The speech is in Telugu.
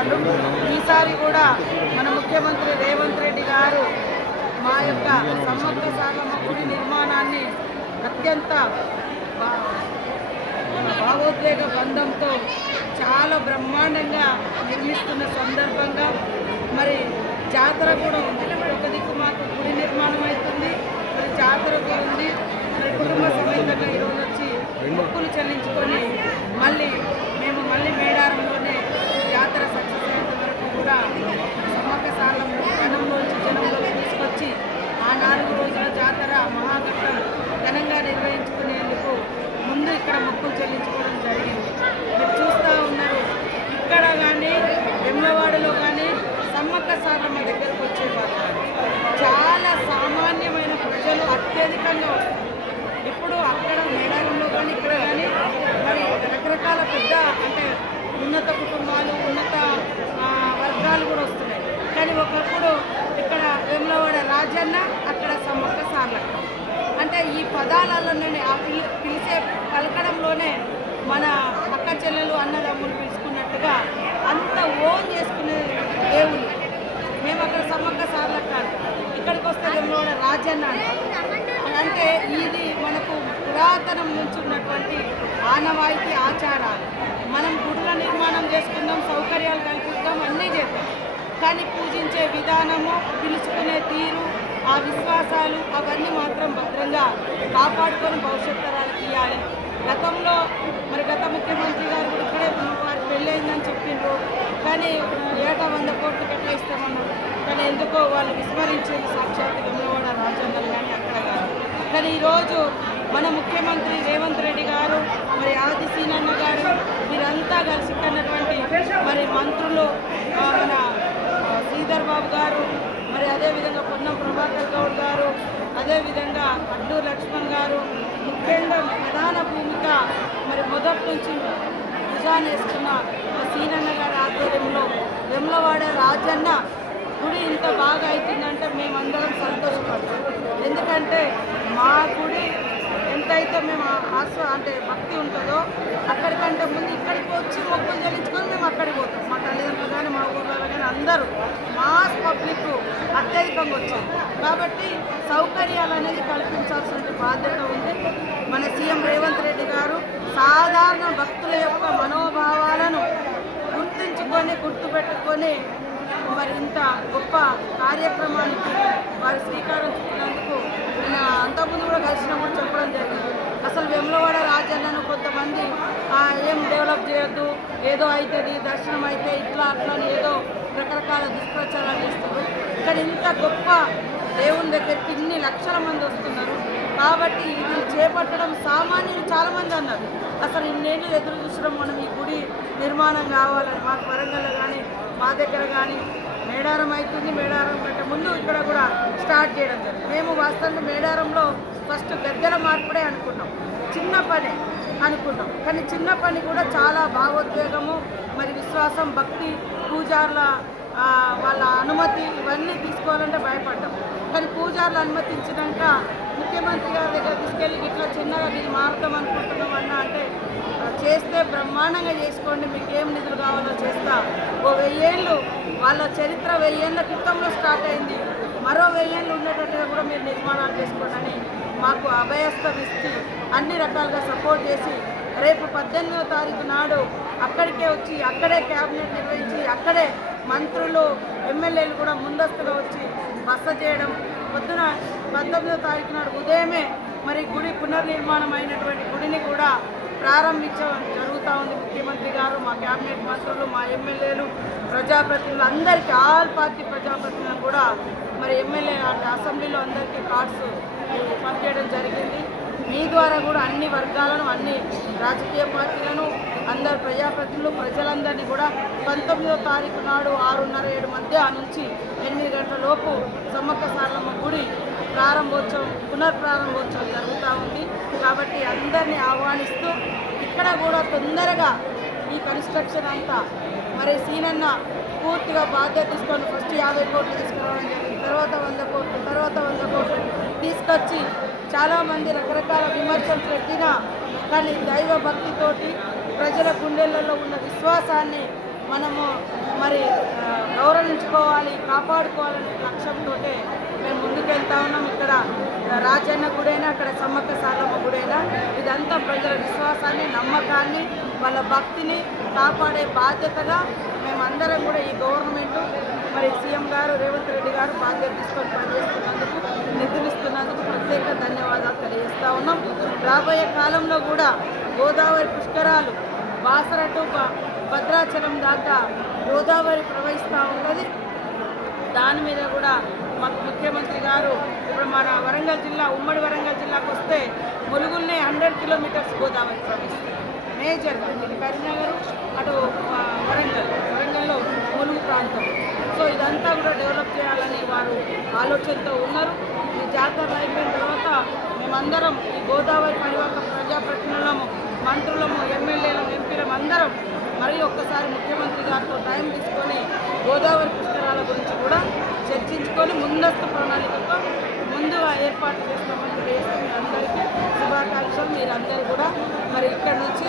సార్లు. ఈసారి కూడా మన ముఖ్యమంత్రి రేవంత్ రెడ్డి గారు మా యొక్క సమ్మక్క సారలమ్మ గుడి నిర్మాణాన్ని అత్యంత భావోద్వేగ బంధంతో చాలా బ్రహ్మాండంగా నిర్మిస్తున్న సందర్భంగా మరి జాతర కూడా ఉంది. ఒక దిక్కు మాకు గుడి నిర్మాణం అవుతుంది, మరి జాతర కూడా ఉంది. మరి కుటుంబ సమేతంగా ఈరోజు వచ్చి మొక్కులు చెల్లించుకొని మేము మళ్ళీ మేడారంలోనే జాతర సక్సెస్ అయ్యేంత వరకు కూడా సమ్మక్క సారలమ్మ జనంలోకి తీసుకొచ్చి ఆ 4 రోజుల జాతర మహాఘట్టం ఘనంగా నిర్వహించుకునేందుకు ముందు ఇక్కడ మొక్కులు చెల్లించుకోవడం జరిగింది. మీరు చూస్తూ ఉన్నారు, ఇక్కడ కానీ వెమ్లవాడలో కానీ సమ్మక్క సారలమ్మ దగ్గరకు వచ్చేవారు చాలా సామాన్యమైన ప్రజలు అత్యధికంగా వస్తారు. ఇప్పుడు అక్కడ మేడారంలో కానీ ఇక్కడ కానీ మరి రకరకాల పెద్ద అంటే ఉన్నత కుటుంబాలు ఉన్నత వర్గాలు కూడా వస్తున్నాయి. కానీ ఒకప్పుడు ఇక్కడ వేములవాడ రాజన్న, అక్కడ సమ్మక్క సారలమ్మ అంటే ఈ పదాలలోనే ఆ పిలిచే పలకడంలోనే మన అక్క చెల్లెలు అన్నదమ్ములు పిలుచుకున్నట్టుగా అంత ఓన్ చేసుకునే దేవుళ్ళు. మేము అక్కడ సమ్మక్క సారలమ్మ ఇక్కడికి వస్తే వేములవాడ రాజన్న అంటే ఇది మనకు పురాతనం నుంచి ఉన్నటువంటి ఆనవాయితీ ఆచారాలు. మనం గుడుల నిర్మాణం చేసుకుందాం, సౌకర్యాలు కల్పిస్తాం, అన్నీ చేద్దాం. కానీ పూజించే విధానము, పిలుచుకునే తీరు, ఆ విశ్వాసాలు అవన్నీ మాత్రం భద్రంగా కాపాడుకొని భవిష్యత్ తరాలకు ఇవ్వాలి. గతంలో మరి గత ముఖ్యమంత్రి గారు కూడా ఇక్కడే వారికి పెళ్ళయిందని చెప్పిండ్రు, కానీ ఏటా 100 కోట్లు కేటాయిస్తామన్నారు. కానీ ఎందుకో వాళ్ళు విస్మరించేది సాక్షాత్ వేములవాడ రాజన్నలు కానీ అక్కడ కాదు. కానీ ఈరోజు మన ముఖ్యమంత్రి రేవంత్ రెడ్డి గారు, మరి ఆది సీనన్న గారు, వీరంతా కలిసి ఉన్నటువంటి మరి మంత్రులు మన శ్రీధర్ బాబు గారు, మరి అదేవిధంగా పొన్నం ప్రభాకర్ గౌడ్ గారు, అదేవిధంగా అడ్డూరు లక్ష్మణ్ గారు, ముఖ్యంగా ప్రధాన భూమిక మరి మొదటి నుంచి భుజాన్ని వేసుకున్న సీనన్న గారి ఆధ్వర్యంలో వేములవాడ రాజన్న గుడి ఇంత బాగా అవుతుందంటే మేమందరం సంతోషపడతాం. ఎందుకంటే మా గుడి ఎంతైతే మేము అంటే భక్తి ఉంటుందో అక్కడికంటే ముందు ఇక్కడికి వచ్చి మొక్కులు చెల్లించుకొని మేము అక్కడికి పోతాం. మా తల్లిదండ్రులు కానీ మా ఊళ్ళో కానీ అందరూ మాస్ పబ్లిక్ అత్యధికంగా వచ్చారు. కాబట్టి సౌకర్యాలు అనేది కల్పించాల్సిన బాధ్యత ఉంది. మన సీఎం రేవంత్ రెడ్డి గారు సాధారణ భక్తుల యొక్క మనోభావాలను గుర్తుపెట్టుకొని మరి ఇంత గొప్ప కార్యక్రమానికి వారి శ్రీకారం చుట్టినందుకు నేను అంతకుముందు కూడా కలిసినప్పుడు చెప్పడం జరిగింది. అసలు వేములవాడ రాజన్నను కొంతమంది ఏం డెవలప్ చేయొద్దు, ఏదో అవుతుంది, దర్శనం అయితే ఇట్లా అట్లా ఏదో రకరకాల దుష్ప్రచారాలు చేస్తారు. కానీ ఇంత గొప్ప దేవుని దగ్గరికి ఇన్ని లక్షల మంది వస్తున్నారు. కాబట్టి ఇది చేపట్టడం సామాన్యులు చాలామంది అన్నారు. అసలు ఇన్నేళ్ళు ఎదురు చూసడం మనం ఈ గుడి నిర్మాణం కావాలని మాకు వరంగల్లో కానీ మా దగ్గర కానీ మేడారం అవుతుంది. మేడారం కంటే ముందు ఇక్కడ కూడా స్టార్ట్ చేయడం జరిగింది. మేము వాస్తవంగా మేడారంలో ఫస్ట్ గద్దెల మార్పుడే అనుకున్నాం, చిన్న పనే అనుకున్నాం. కానీ చిన్న పని కూడా చాలా భావోద్వేగము, మరి విశ్వాసం, భక్తి, పూజారుల వాళ్ళ అనుమతి ఇవన్నీ తీసుకోవాలంటే భయపడ్డాం. కానీ పూజారులు అనుమతించినాక ముఖ్యమంత్రి గారి దగ్గర తీసుకెళ్ళి ఇట్లా చిన్నగా ఇది మారుతాం అనుకుంటున్నాం అన్న అంటే చేస్తే బ్రహ్మాండంగా చేసుకోండి, మీకు ఏం నిధులు కావాలో చేస్తా. 1000 ఏళ్ళు వాళ్ళ చరిత్ర 1000 ఏళ్ళ క్రితంలో స్టార్ట్ అయింది, మరో 1000 ఏళ్ళు ఉండేటట్టుగా కూడా మీరు నిర్మాణాలు చేసుకోండి అని మాకు అభయస్థం ఇచ్చి అన్ని రకాలుగా సపోర్ట్ చేసి రేపు 18వ తారీఖు నాడు అక్కడికే వచ్చి అక్కడే క్యాబినెట్ నిర్వహించి అక్కడే మంత్రులు ఎమ్మెల్యేలు కూడా ముందస్తుగా వచ్చి బస చేయడం, పొద్దున 19వ తారీఖు నాడు ఉదయమే మరి గుడి పునర్నిర్మాణం అయినటువంటి గుడిని కూడా ప్రారంభించడం జరుగుతూ ఉంది. ముఖ్యమంత్రి గారు, మా క్యాబినెట్ మంత్రులు, మా ఎమ్మెల్యేలు, ప్రజాప్రతినిధులు అందరికీ ఆల్ పార్టీ ప్రజాప్రతినిధులు కూడా మరి ఎమ్మెల్యే అంటే అసెంబ్లీలో అందరికీ కార్డ్స్ పంపించడం జరిగింది. మీ ద్వారా కూడా అన్ని వర్గాలను, అన్ని రాజకీయ పార్టీలను, అందరు ప్రజాప్రతినిధులు, ప్రజలందరినీ కూడా 19వ తారీఖు నాడు 6:30-7 మధ్య నుంచి 8 గంటల లోపు సమ్మక్క సారలమ్మ గుడి పునర్ప్రారంభోత్సవం జరుగుతూ ఉంది. కాబట్టి అందరినీ ఆహ్వానిస్తూ ఇక్కడ కూడా తొందరగా ఈ కన్స్ట్రక్షన్ అంతా మరి సీనన్న పూర్తిగా బాధ్యత తీసుకొని ఫస్ట్ 50 కోట్లు తీసుకురావడం జరిగింది, తర్వాత 100 కోట్లు, తర్వాత 100 కోట్లు తీసుకొచ్చి చాలామంది రకరకాల విమర్శలు పెట్టినా కానీ దైవ భక్తితోటి ప్రజల గుండెలలో ఉన్న విశ్వాసాన్ని మనము మరి గౌరవించుకోవాలి, కాపాడుకోవాలనే లక్ష్యంతో మేము ముందుకెళ్తా ఉన్నాం. ఇక్కడ రాజన్న గుడైనా, అక్కడ సమ్మక్క సారమ్మ గుడైనా, ఇదంతా ప్రజల విశ్వాసాన్ని, నమ్మకాన్ని, వాళ్ళ భక్తిని కాపాడే బాధ్యతగా మేమందరం కూడా ఈ గవర్నమెంట్ మరి సీఎం గారు రేవంత్ రెడ్డి గారు బాధ్యత తీసుకొని పనిచేస్తున్నందుకు, నిధులు ఇస్తున్నందుకు ప్రత్యేక ధన్యవాదాలు తెలియజేస్తూ ఉన్నాం. రాబోయే కాలంలో కూడా గోదావరి పుష్కరాలు బాసర టు భద్రాచలం దాకా గోదావరి ప్రవహిస్తూ ఉంటుంది. దాని మీద కూడా మాకు ముఖ్యమంత్రి గారు ఇప్పుడు మన వరంగల్ జిల్లా, ఉమ్మడి వరంగల్ జిల్లాకు వస్తే ములుగుల్నే 100 కిలోమీటర్స్ గోదావరి ప్రవహిస్తుంది మేజర్గా. ఇది కరీంనగర్, అటు వరంగల్లో ములుగు ప్రాంతం. సో ఇదంతా కూడా డెవలప్ చేయాలని వారు ఆలోచనతో ఉన్నారు. ఈ జాతర అయిపోయిన తర్వాత మేమందరం ఈ గోదావరి పరివాహక ప్రజాప్రతినిధులము, మంత్రులము, ఎమ్మెల్యేలము, ఎంపీలము అందరం మరి ఒక్కసారి ముఖ్యమంత్రి గారితో టైం తీసుకొని గోదావరి పుష్కరాల గురించి కూడా చర్చించుకొని ముందస్తు ప్రణాళికతో ముందుగా ఏర్పాటు చేస్తామని తెలియజేస్తే మీ అందరికీ శుభాకాంక్షలు. మీరందరూ కూడా మరి ఇక్కడ నుంచి